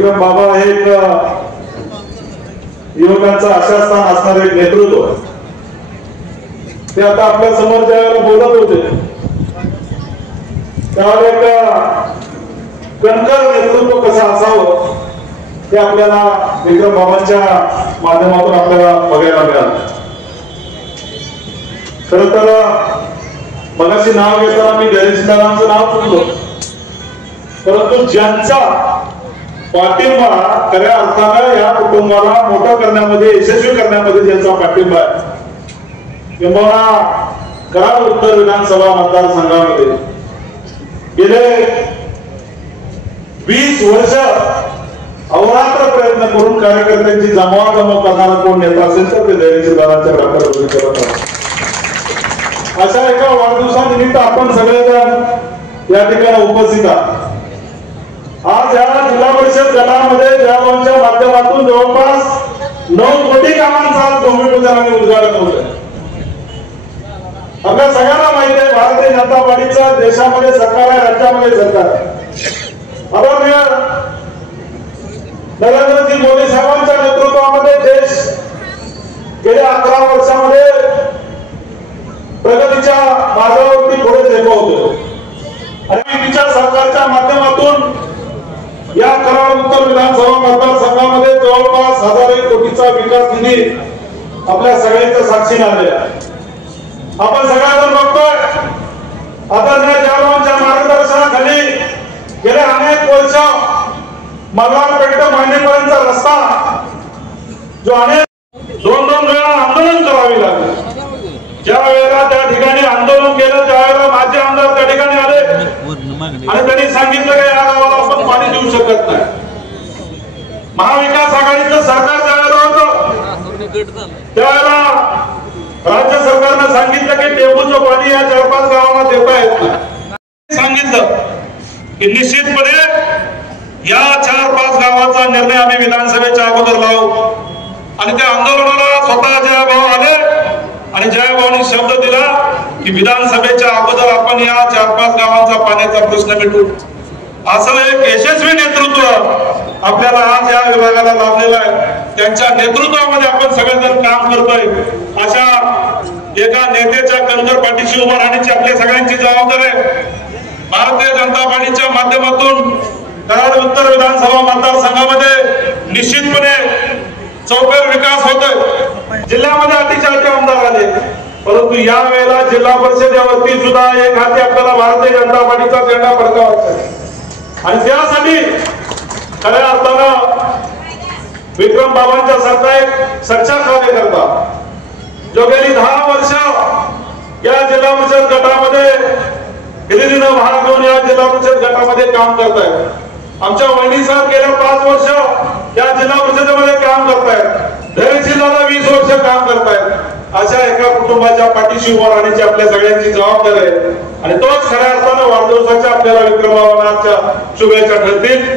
विक्रम बाबा हे एक युवकांचा आशास्थान असणारे एक नेतृत्व, ते आता आपल्या समोर ज्यावेळेला बोलत होते त्यावेळेला कणखर नेतृत्व कसं असावं ते आपल्याला विक्रम बाबांच्या माध्यमातून आपल्याला बघायला मिळालं. खरं तर मगाशी नाव घेताना मी धैर्यशीलरावांचं नाव चुकलो, परंतु ज्यांचा पाठिंबा खऱ्या अर्थानं या कुटुंबाला मोठा करण्यामध्ये, यशस्वी करण्यामध्ये ज्यांचा पाठिंबा आहे, किंवा कराड उत्तर विधानसभा मतदारसंघामध्ये गेले 20 वर्ष अहोरात्र प्रयत्न करून कार्यकर्त्यांची जमवाजमव करणारा कोण नेता असेल तर ते धैर्यशीलरावांच्या डॉक्टर करत आहेत. अशा एका वाढदिवसानिमित्त आपण सगळेजण या ठिकाणी उपस्थित आहात. आज या जिल्हा परिषद गटामध्ये जयभावांच्या माध्यमातून जवळपास 9 कोटी कामांचा भूमिपूजन आणि उद्घाटन होत आहे. आपल्या सगळ्यांना माहिती आहे भारतीय जनता पार्टीचं देशामध्ये सरकार आहे, राज्यामध्ये सरकार आहे. नरेंद्रजी मोदी साहेबांच्या नेतृत्वामध्ये देश गेल्या 11 वर्षामध्ये प्रगतीच्या मार्गावरती पुढे झेपावतो आणि विचार सरकारच्या माध्यमातून या कराड उत्तर विधानसभा मतदारसंघामध्ये जवळपास 1000 कोटीचा विकास निधी आपल्या सगळ्यांच्या साक्षीने आलेला आहे. आपण सगळ्यांना बघतोय आदरणीय जयभावांच्या मार्गदर्शनाखाली गेल्या अनेक वर्ष मल्हारपेठ ते मांडीपर्यंतचा रस्ता जो अनेक 2-2 वेळा आंदोलन करावे लागले. ज्या वेळेला त्या ठिकाणी आंदोलन केलं त्यावेळेला माझे आमदार त्या ठिकाणी आले आणि त्यांनी सांगितलं की या गावाला आपण पाणी देऊ शकत नाही. महाविकास आघाडीचं सरकार ज्यावेळेला होतं त्यावेळेला राज्य सरकारनं सांगितलं की टेंबूचं पाणी या 4-5 गावांना देता येत नाही. सांगितलं की निश्चितपणे या 4-5 गावाचा निर्णय आम्ही विधानसभेच्या अगोदर लावू आणि त्या आंदोलनाला स्वतः जयभाऊ आले आणि जयभाऊंनी शब्द दिला की विधानसभेच्या अगोदर आपण या 4-5 गावांचा पाण्याचा प्रश्न मिटवू. असं एक यशस्वी नेतृत्व आपल्याला आज या विभागाला लाभलेलं आहे. त्यांच्या नेतृत्वामध्ये आपण सगळेजण काम करतोय. अशा एका नेत्याच्या कणखर पाठीशी उभं राहण्याची आपल्या सगळ्यांची जबाबदारी आहे. भारतीय जनता पार्टीच्या माध्यमातून कराड उत्तर विधानसभा मतदारसंघामध्ये निश्चितपणे चौफेर विकास होतोय. जिल्ह्यामध्ये अतिशय आमदार आले, परंतु या वेळेला जिल्हा परिषदेवरती सुद्धा एक हाती आपल्याला भारतीय जनता पार्टीचा झेंडा फडकावायचा आहे आणि त्यासाठी खऱ्या अर्थानं विक्रम बाबांच्या सारखा एक सच्चा कार्यकर्ता जो गेली 10 वर्ष या जिल्हा परिषद गटामध्ये हिरिरीनं भाग घेऊन या जिल्हा परिषद गटामध्ये काम करत आहे. आमच्या वहिनी साहेब गेल्या 5 वर्ष या जिल्हा परिषदेमध्ये काम करतायत. धैर्यशीलदादा 20 वर्ष काम करतायत. अशा एका कुटुंबाच्या पाठीशी उभा राहण्याची आपल्या सगळ्यांची जबाबदारी आहे आणि तोच खऱ्या अर्थानं वाढदिवसाच्या आपल्याला विक्रम बाबांच्या शुभेच्छा ठरतील.